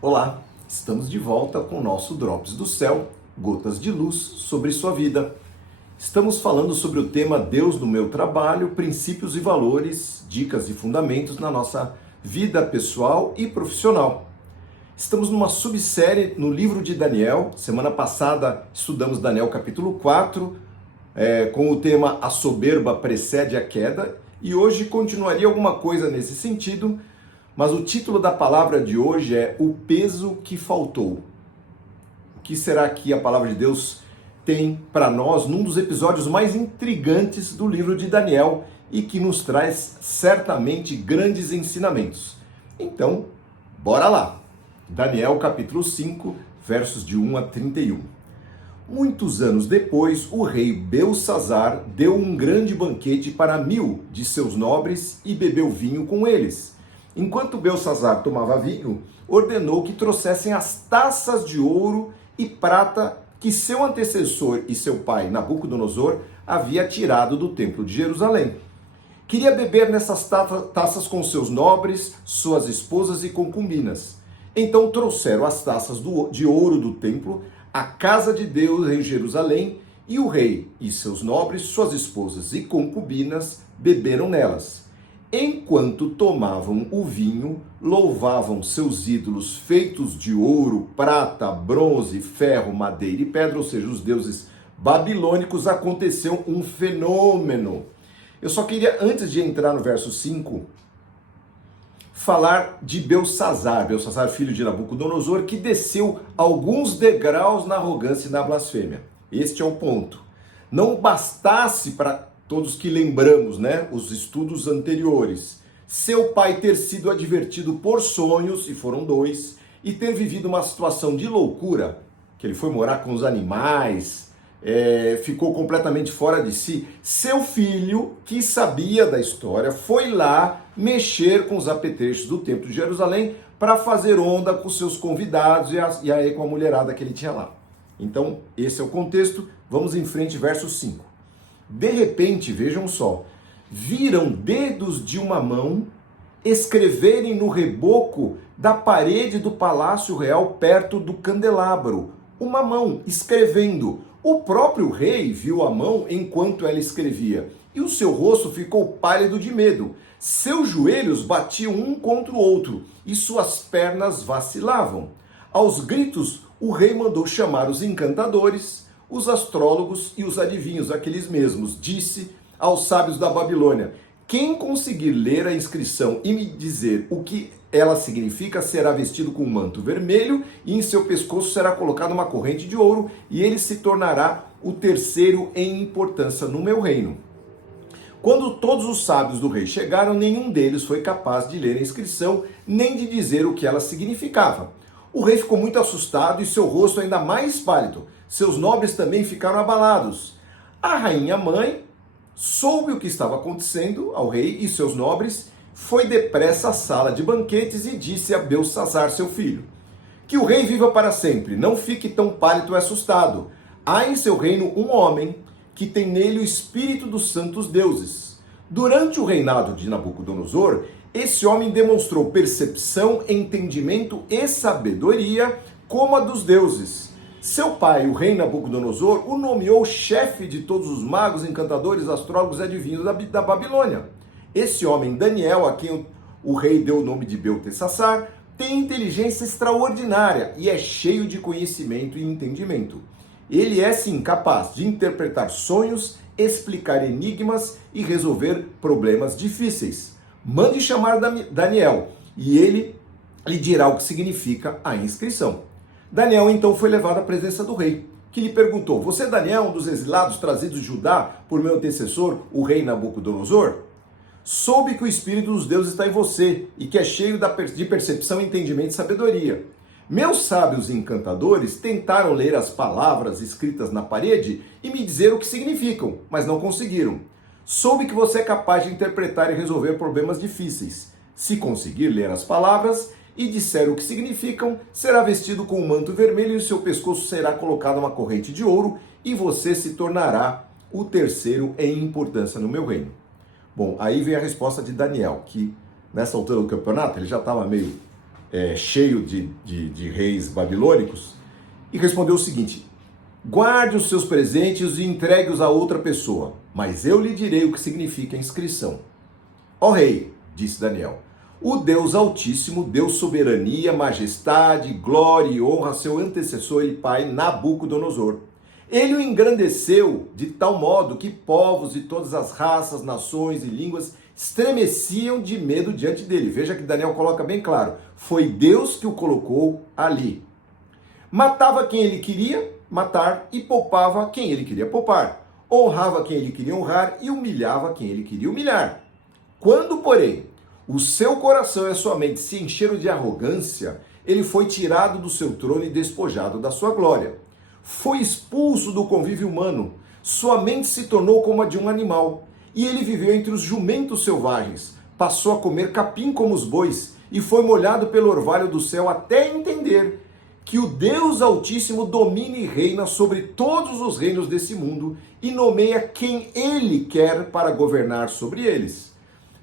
Olá, estamos de volta com o nosso Drops do Céu, gotas de luz sobre sua vida. Estamos falando sobre o tema Deus no meu trabalho, princípios e valores, dicas e fundamentos na nossa vida pessoal e profissional. Estamos numa subsérie no livro de Daniel. Semana passada estudamos Daniel capítulo 4, com o tema A soberba precede a queda, e hoje continuaria alguma coisa nesse sentido. Mas o título da palavra de hoje é O Peso que Faltou. O que será que a palavra de Deus tem para nós num dos episódios mais intrigantes do livro de Daniel e que nos traz certamente grandes ensinamentos? Então, bora lá! Daniel capítulo 5, versos de 1 a 31. Muitos anos depois, o rei Belsazzar deu um grande banquete para 1000 de seus nobres e bebeu vinho com eles. Enquanto Belsazzar tomava vinho, ordenou que trouxessem as taças de ouro e prata que seu antecessor e seu pai, Nabucodonosor, havia tirado do templo de Jerusalém. Queria beber nessas taças com seus nobres, suas esposas e concubinas. Então trouxeram as taças de ouro do templo, à casa de Deus em Jerusalém, e o rei e seus nobres, suas esposas e concubinas beberam nelas. Enquanto tomavam o vinho, louvavam seus ídolos feitos de ouro, prata, bronze, ferro, madeira e pedra, ou seja, os deuses babilônicos. Aconteceu um fenômeno. Eu só queria, antes de entrar no verso 5, falar de Belsazzar, filho de Nabucodonosor, que desceu alguns degraus na arrogância e na blasfêmia. Este é o ponto. Não bastasse para todos que lembramos, os estudos anteriores, seu pai ter sido advertido por sonhos, e foram 2, e ter vivido uma situação de loucura, que ele foi morar com os animais, ficou completamente fora de si. Seu filho, que sabia da história, foi lá mexer com os apetrechos do templo de Jerusalém para fazer onda com seus convidados e aí com a mulherada que ele tinha lá. Então, esse é o contexto. Vamos em frente, verso 5. De repente, vejam só, viram dedos de uma mão escreverem no reboco da parede do palácio real perto do candelabro. Uma mão escrevendo. O próprio rei viu a mão enquanto ela escrevia, e o seu rosto ficou pálido de medo. Seus joelhos batiam um contra o outro, e suas pernas vacilavam. Aos gritos, o rei mandou chamar os encantadores, os astrólogos e os adivinhos, aqueles mesmos. Disse aos sábios da Babilônia: quem conseguir ler a inscrição e me dizer o que ela significa, será vestido com um manto vermelho e em seu pescoço será colocada uma corrente de ouro, e ele se tornará o terceiro em importância no meu reino. Quando todos os sábios do rei chegaram, nenhum deles foi capaz de ler a inscrição, nem de dizer o que ela significava. O rei ficou muito assustado e seu rosto ainda mais pálido. Seus nobres também ficaram abalados. A rainha mãe soube o que estava acontecendo ao rei e seus nobres, foi depressa à sala de banquetes e disse a Belsazzar, seu filho: que o rei viva para sempre, não fique tão pálido e assustado. Há em seu reino um homem que tem nele o espírito dos santos deuses. Durante o reinado de Nabucodonosor, esse homem demonstrou percepção, entendimento e sabedoria como a dos deuses. Seu pai, o rei Nabucodonosor, o nomeou chefe de todos os magos, encantadores, astrólogos e adivinhos da Babilônia. Esse homem, Daniel, a quem o rei deu o nome de Belteshazzar, tem inteligência extraordinária e é cheio de conhecimento e entendimento. Ele é, sim, capaz de interpretar sonhos, explicar enigmas e resolver problemas difíceis. Mande chamar Daniel e ele lhe dirá o que significa a inscrição. Daniel então foi levado à presença do rei, que lhe perguntou: você é Daniel, um dos exilados trazidos de Judá por meu antecessor, o rei Nabucodonosor? Soube que o espírito dos deuses está em você e que é cheio de percepção, entendimento e sabedoria. Meus sábios encantadores tentaram ler as palavras escritas na parede e me dizer o que significam, mas não conseguiram. Soube que você é capaz de interpretar e resolver problemas difíceis. Se conseguir ler as palavras e disser o que significam, será vestido com um manto vermelho e em seu pescoço será colocada uma corrente de ouro, e você se tornará o terceiro em importância no meu reino. Bom, aí vem a resposta de Daniel, que nessa altura do campeonato ele já estava meio cheio de reis babilônicos, e respondeu o seguinte: guarde os seus presentes e entregue-os a outra pessoa, mas eu lhe direi o que significa a inscrição. Ó rei, disse Daniel, o Deus Altíssimo deu soberania, majestade, glória e honra a seu antecessor e pai Nabucodonosor. Ele o engrandeceu de tal modo que povos de todas as raças, nações e línguas estremeciam de medo diante dele. Veja que Daniel coloca bem claro, foi Deus que o colocou ali. Matava quem ele queria matar e poupava quem ele queria poupar. Honrava quem ele queria honrar e humilhava quem ele queria humilhar. Quando, porém, o seu coração e a sua mente se encheram de arrogância, ele foi tirado do seu trono e despojado da sua glória. Foi expulso do convívio humano, sua mente se tornou como a de um animal, e ele viveu entre os jumentos selvagens, passou a comer capim como os bois, e foi molhado pelo orvalho do céu até entender que o Deus Altíssimo domina e reina sobre todos os reinos desse mundo e nomeia quem ele quer para governar sobre eles.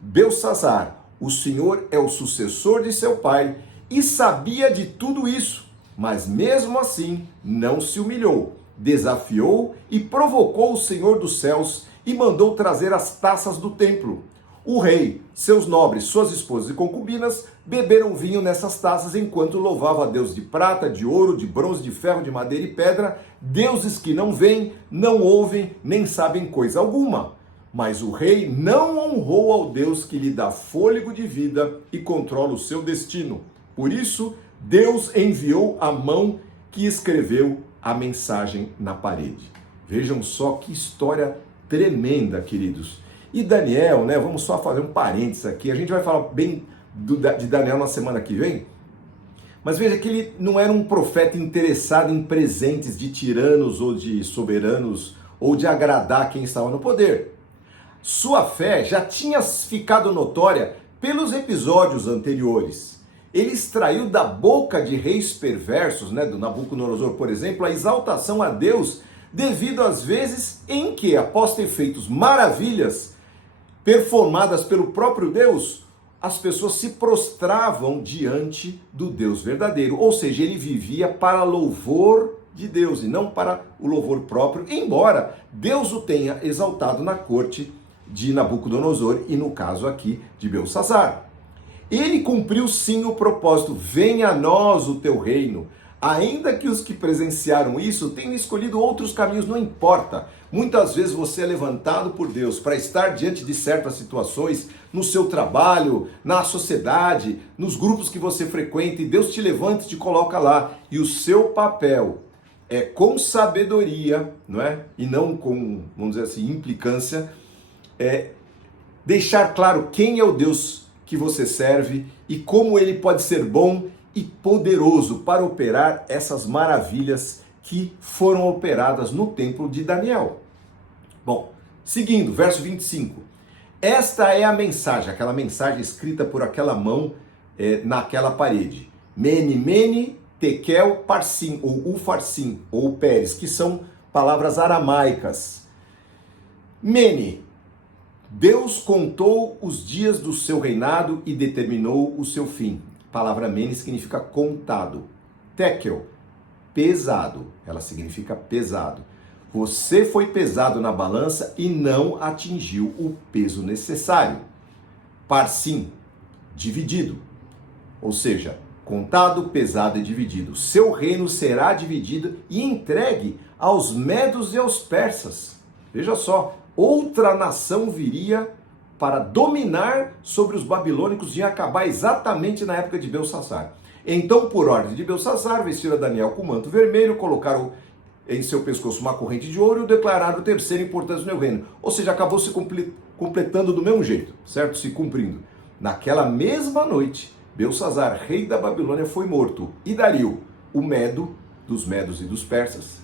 Belsassar, o Senhor é o sucessor de seu pai e sabia de tudo isso, mas mesmo assim não se humilhou, desafiou e provocou o Senhor dos céus e mandou trazer as taças do templo. O rei, seus nobres, suas esposas e concubinas beberam vinho nessas taças enquanto louvava a Deus de prata, de ouro, de bronze, de ferro, de madeira e pedra, deuses que não veem, não ouvem, nem sabem coisa alguma. Mas o rei não honrou ao Deus que lhe dá fôlego de vida e controla o seu destino. Por isso, Deus enviou a mão que escreveu a mensagem na parede. Vejam só que história tremenda, queridos. E Daniel, né? Vamos só fazer um parênteses aqui. A gente vai falar bem de Daniel na semana que vem. Mas veja que ele não era um profeta interessado em presentes de tiranos ou de soberanos ou de agradar quem estava no poder. Sua fé já tinha ficado notória pelos episódios anteriores. Ele extraiu da boca de reis perversos, né, do Nabucodonosor, por exemplo, a exaltação a Deus devido às vezes em que, após ter feito maravilhas performadas pelo próprio Deus, as pessoas se prostravam diante do Deus verdadeiro. Ou seja, ele vivia para louvor de Deus e não para o louvor próprio, embora Deus o tenha exaltado na corte de Nabucodonosor e no caso aqui de Belsassar. Ele cumpriu sim o propósito, venha a nós o teu reino. Ainda que os que presenciaram isso tenham escolhido outros caminhos, não importa. Muitas vezes você é levantado por Deus para estar diante de certas situações, no seu trabalho, na sociedade, nos grupos que você frequenta, e Deus te levanta e te coloca lá. E o seu papel é com sabedoria, não é? E não com, vamos dizer assim, implicância, deixar claro quem é o Deus que você serve e como ele pode ser bom e poderoso para operar essas maravilhas que foram operadas no templo de Daniel. Bom, seguindo, verso 25. Esta é a mensagem, aquela mensagem escrita por aquela mão naquela parede. Mene, mene, tekel, parsim, ou ufarsim, ou pérez, que são palavras aramaicas. Mene, Deus contou os dias do seu reinado e determinou o seu fim. A palavra mene significa contado. Tekel, pesado. Ela significa pesado. Você foi pesado na balança e não atingiu o peso necessário. Parsim, dividido. Ou seja, contado, pesado e dividido. Seu reino será dividido e entregue aos medos e aos persas. Veja só, outra nação viria para dominar sobre os babilônicos e acabar exatamente na época de Belsassar. Então, por ordem de Belsassar, vestiram Daniel com manto vermelho, colocaram em seu pescoço uma corrente de ouro e o declararam terceira importância no reino. Ou seja, acabou se completando do mesmo jeito, certo? Se cumprindo. Naquela mesma noite, Belsassar, rei da Babilônia, foi morto. E Dario, o medo dos medos e dos persas,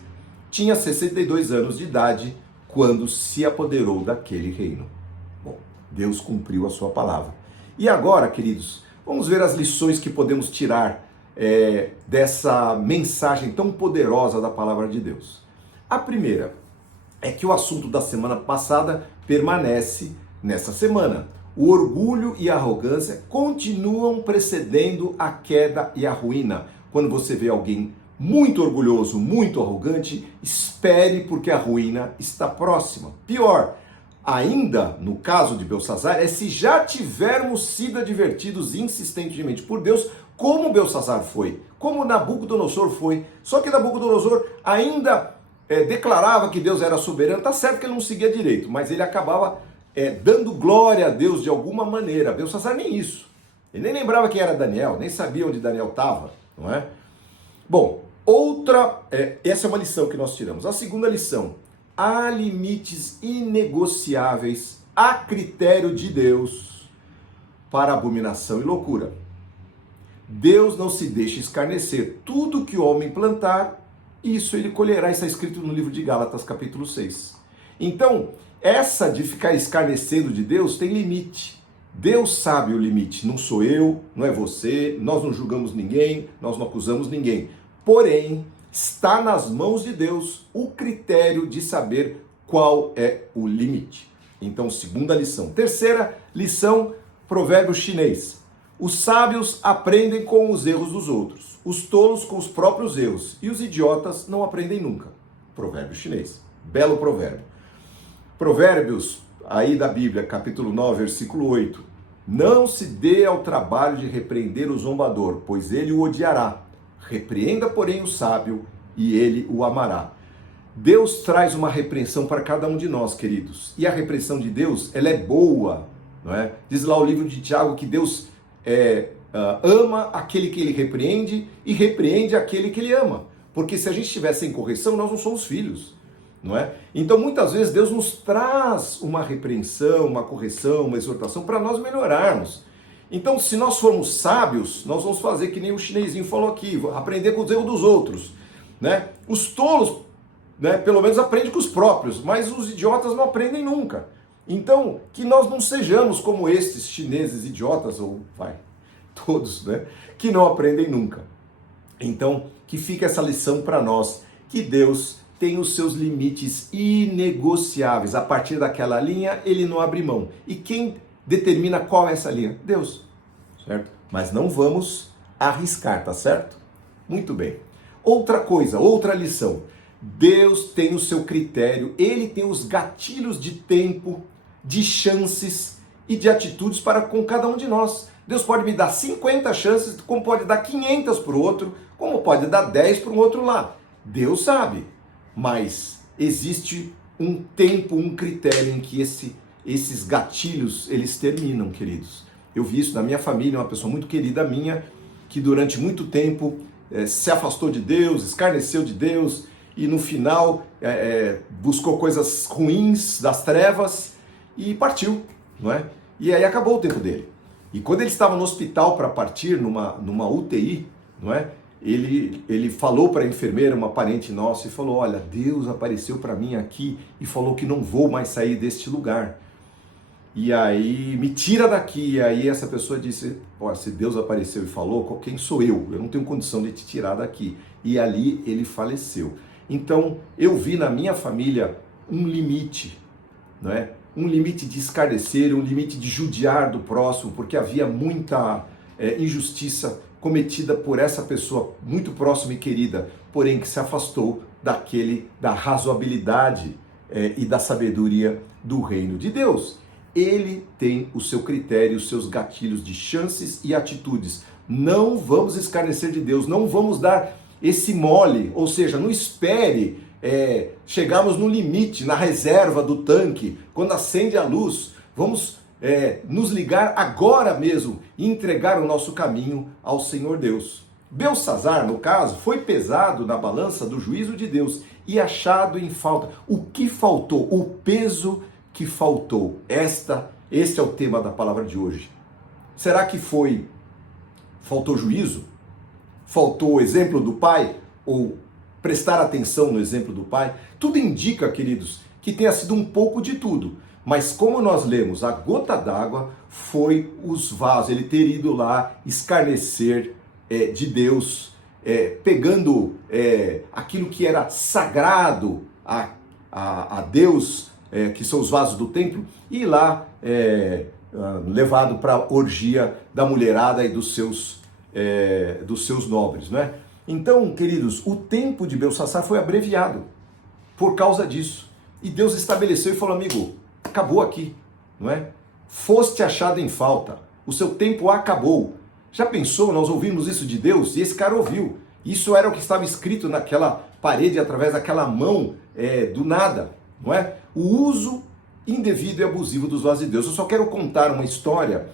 tinha 62 anos de idade quando se apoderou daquele reino. Bom, Deus cumpriu a sua palavra. E agora, queridos, vamos ver as lições que podemos tirar dessa mensagem tão poderosa da palavra de Deus. A primeira é que o assunto da semana passada permanece nessa semana. O orgulho e a arrogância continuam precedendo a queda e a ruína. Quando você vê alguém muito orgulhoso, muito arrogante, espere porque a ruína está próxima. Pior, ainda no caso de Belsassar, é se já tivermos sido advertidos insistentemente por Deus, como Belsassar foi, como Nabucodonosor foi. Só que Nabucodonosor ainda declarava que Deus era soberano. Tá certo que ele não seguia direito, mas ele acabava dando glória a Deus de alguma maneira. Belsassar nem isso. Ele nem lembrava quem era Daniel, nem sabia onde Daniel estava, não é? Bom, essa é uma lição que nós tiramos. A segunda lição: há limites inegociáveis a critério de Deus para abominação e loucura. Deus não se deixa escarnecer. Tudo que o homem plantar, isso ele colherá. Isso está escrito no livro de Gálatas, capítulo 6. Então, essa de ficar escarnecendo de Deus tem limite. Deus sabe o limite. Não sou eu, não é você, nós não julgamos ninguém, nós não acusamos ninguém. Porém, está nas mãos de Deus o critério de saber qual é o limite. Então, segunda lição. Terceira lição, provérbio chinês. Os sábios aprendem com os erros dos outros, os tolos com os próprios erros, e os idiotas não aprendem nunca. Provérbio chinês. Belo provérbio. Provérbios, aí da Bíblia, capítulo 9, versículo 8. Não se dê ao trabalho de repreender o zombador, pois ele o odiará. Repreenda, porém, o sábio, e ele o amará. Deus traz uma repreensão para cada um de nós, queridos. E a repreensão de Deus, ela é boa, não é? Diz lá o livro de Tiago que Deus ama aquele que ele repreende e repreende aquele que ele ama. Porque se a gente estiver sem correção, nós não somos filhos, não é? Então, muitas vezes, Deus nos traz uma repreensão, uma correção, uma exortação para nós melhorarmos. Então, se nós formos sábios, nós vamos fazer que nem o chinesinho falou aqui, aprender com os erros dos outros, né? Os tolos, né, pelo menos aprendem com os próprios, mas os idiotas não aprendem nunca. Então, que nós não sejamos como estes chineses idiotas, ou todos, né, que não aprendem nunca. Então, que fica essa lição para nós, que Deus tem os seus limites inegociáveis. A partir daquela linha, ele não abre mão. E quem determina qual é essa linha? Deus, certo? Mas não vamos arriscar, tá certo? Muito bem. Outra coisa, outra lição. Deus tem o seu critério, ele tem os gatilhos de tempo, de chances e de atitudes para com cada um de nós. Deus pode me dar 50 chances, como pode dar 500 para o outro, como pode dar 10 para o outro lá. Deus sabe, mas existe um tempo, um critério em que esses gatilhos, eles terminam, queridos. Eu vi isso na minha família, uma pessoa muito querida minha, que durante muito tempo se afastou de Deus, escarneceu de Deus, e no final buscou coisas ruins das trevas e partiu, não é? E aí acabou o tempo dele. E quando ele estava no hospital para partir, numa UTI, não é? Ele falou para a enfermeira, uma parente nossa, e falou: olha, Deus apareceu para mim aqui e falou que não vou mais sair deste lugar. E aí, me tira daqui. E aí essa pessoa disse: ó, se Deus apareceu e falou, quem sou eu? Eu não tenho condição de te tirar daqui. E ali ele faleceu. Então, eu vi na minha família um limite, não é? Um limite de escarnecer, um limite de judiar do próximo, porque havia muita injustiça cometida por essa pessoa muito próxima e querida, porém que se afastou da razoabilidade e da sabedoria do reino de Deus. Ele tem o seu critério, os seus gatilhos de chances e atitudes. Não vamos escarnecer de Deus, não vamos dar esse mole, ou seja, não espere chegarmos no limite, na reserva do tanque, quando acende a luz. Vamos nos ligar agora mesmo e entregar o nosso caminho ao Senhor Deus. Belsassar, no caso, foi pesado na balança do juízo de Deus e achado em falta. O que faltou? O peso que faltou. Este é o tema da palavra de hoje. Será que faltou juízo? Faltou o exemplo do pai? Ou prestar atenção no exemplo do pai? Tudo indica, queridos, que tenha sido um pouco de tudo. Mas como nós lemos, a gota d'água foi os vasos, ele ter ido lá escarnecer de Deus, pegando aquilo que era sagrado a Deus, que são os vasos do templo, e ir lá levado para a orgia da mulherada e dos seus nobres, né? Então, queridos, o tempo de Belsassar foi abreviado por causa disso. E Deus estabeleceu e falou, amigo, acabou aqui, não é? Foste achado em falta, o seu tempo acabou. Já pensou, nós ouvimos isso de Deus e esse cara ouviu. Isso era o que estava escrito naquela parede, através daquela mão do nada, não é? O uso indevido e abusivo dos vasos de Deus. Eu só quero contar uma história,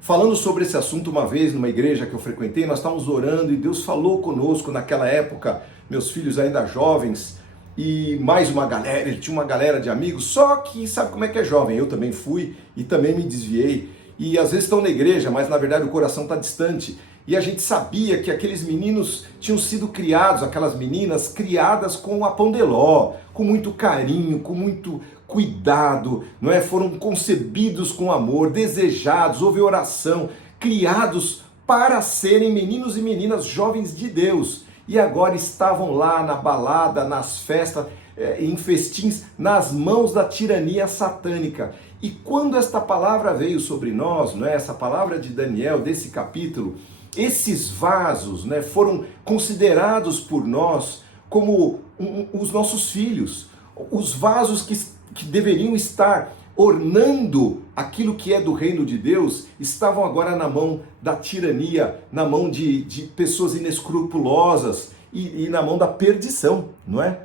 falando sobre esse assunto uma vez numa igreja que eu frequentei. Nós estávamos orando e Deus falou conosco naquela época, meus filhos ainda jovens, e mais uma galera, ele tinha uma galera de amigos, só que sabe como é que é jovem, eu também fui e também me desviei, e às vezes estão na igreja, mas na verdade o coração está distante, e a gente sabia que aqueles meninos tinham sido criados, aquelas meninas criadas com a pão de ló, com muito carinho, com muito cuidado, não é? Foram concebidos com amor, desejados, houve oração, criados para serem meninos e meninas jovens de Deus. E agora estavam lá na balada, nas festas, em festins, nas mãos da tirania satânica. E quando esta palavra veio sobre nós, né, essa palavra de Daniel, desse capítulo, esses vasos, né, foram considerados por nós como os nossos filhos, os vasos que deveriam estar ornando aquilo que é do reino de Deus, estavam agora na mão da tirania, na mão de pessoas inescrupulosas e na mão da perdição, não é?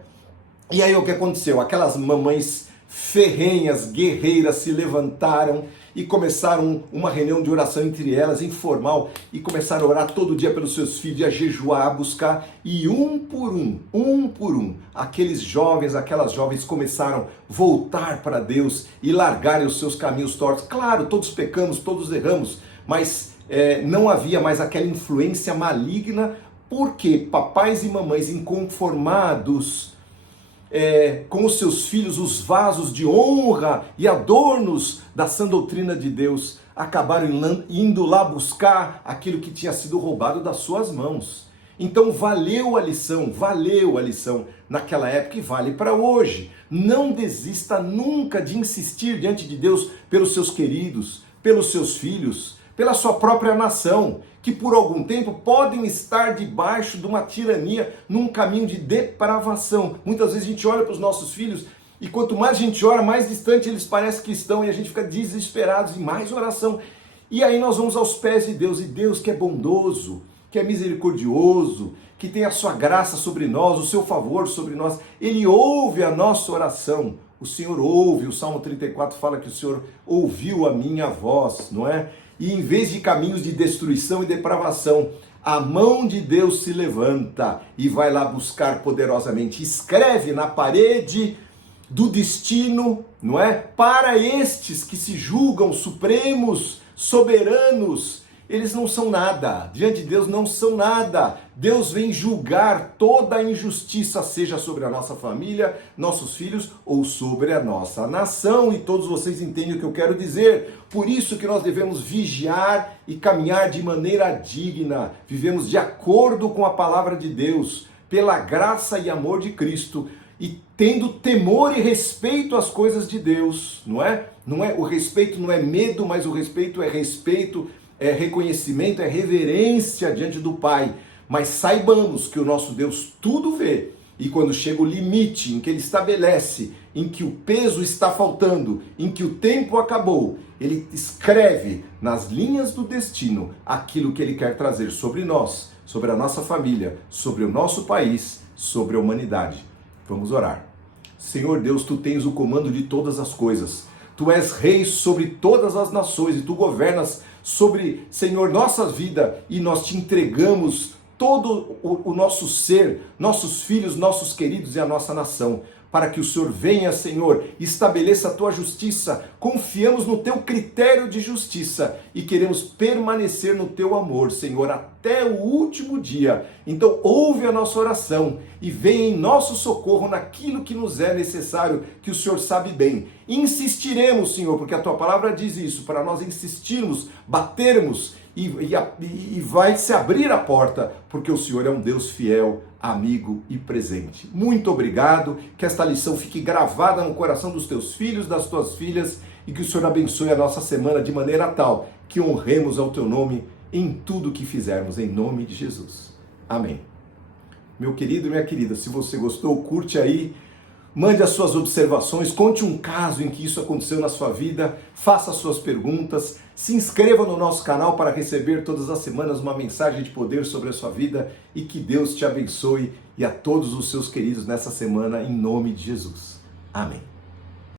E aí o que aconteceu? Aquelas mamães ferrenhas, guerreiras, se levantaram e começaram uma reunião de oração entre elas, informal, e começaram a orar todo dia pelos seus filhos, a jejuar, a buscar, e um por um, aqueles jovens, aquelas jovens começaram a voltar para Deus e largarem os seus caminhos tortos. Claro, todos pecamos, todos erramos, mas não havia mais aquela influência maligna, porque papais e mamães inconformados com os seus filhos, os vasos de honra e adornos da sã doutrina de Deus, acabaram indo lá buscar aquilo que tinha sido roubado das suas mãos. Então valeu a lição naquela época e vale para hoje. Não desista nunca de insistir diante de Deus pelos seus queridos, pelos seus filhos, pela sua própria nação, que por algum tempo podem estar debaixo de uma tirania, num caminho de depravação. Muitas vezes a gente olha para os nossos filhos e quanto mais a gente ora, mais distante eles parecem que estão, e a gente fica desesperados, e mais oração. E aí nós vamos aos pés de Deus, e Deus que é bondoso, que é misericordioso, que tem a sua graça sobre nós, o seu favor sobre nós, Ele ouve a nossa oração. O Senhor ouve, o Salmo 34 fala que o Senhor ouviu a minha voz, não é? E em vez de caminhos de destruição e depravação, a mão de Deus se levanta e vai lá buscar poderosamente. Escreve na parede do destino, não é? Para estes que se julgam supremos, soberanos, eles não são nada. Diante de Deus não são nada. Deus vem julgar toda a injustiça, seja sobre a nossa família, nossos filhos ou sobre a nossa nação. E todos vocês entendem o que eu quero dizer. Por isso que nós devemos vigiar e caminhar de maneira digna. Vivemos de acordo com a palavra de Deus, pela graça e amor de Cristo, e tendo temor e respeito às coisas de Deus, não é? O respeito não é medo, mas o respeito, é reconhecimento, é reverência diante do Pai. Mas saibamos que o nosso Deus tudo vê, e quando chega o limite em que Ele estabelece, em que o peso está faltando, em que o tempo acabou, Ele escreve nas linhas do destino aquilo que Ele quer trazer sobre nós, sobre a nossa família, sobre o nosso país, sobre a humanidade. Vamos orar. Senhor Deus, Tu tens o comando de todas as coisas. Tu és rei sobre todas as nações e Tu governas sobre, Senhor, nossa vida, e nós Te entregamos todo o nosso ser, nossos filhos, nossos queridos e a nossa nação, para que o Senhor venha, Senhor, estabeleça a Tua justiça. Confiamos no Teu critério de justiça e queremos permanecer no Teu amor, Senhor, até o último dia. Então ouve a nossa oração e venha em nosso socorro naquilo que nos é necessário, que o Senhor sabe bem. Insistiremos, Senhor, porque a Tua palavra diz isso, para nós insistirmos, batermos, e vai se abrir a porta, porque o Senhor é um Deus fiel, amigo e presente. Muito obrigado, que esta lição fique gravada no coração dos teus filhos, das tuas filhas, e que o Senhor abençoe a nossa semana de maneira tal que honremos ao teu nome em tudo que fizermos, em nome de Jesus. Amém. Meu querido e minha querida, se você gostou, curte aí, mande as suas observações, conte um caso em que isso aconteceu na sua vida, faça as suas perguntas, se inscreva no nosso canal para receber todas as semanas uma mensagem de poder sobre a sua vida e que Deus te abençoe e a todos os seus queridos nessa semana, em nome de Jesus. Amém.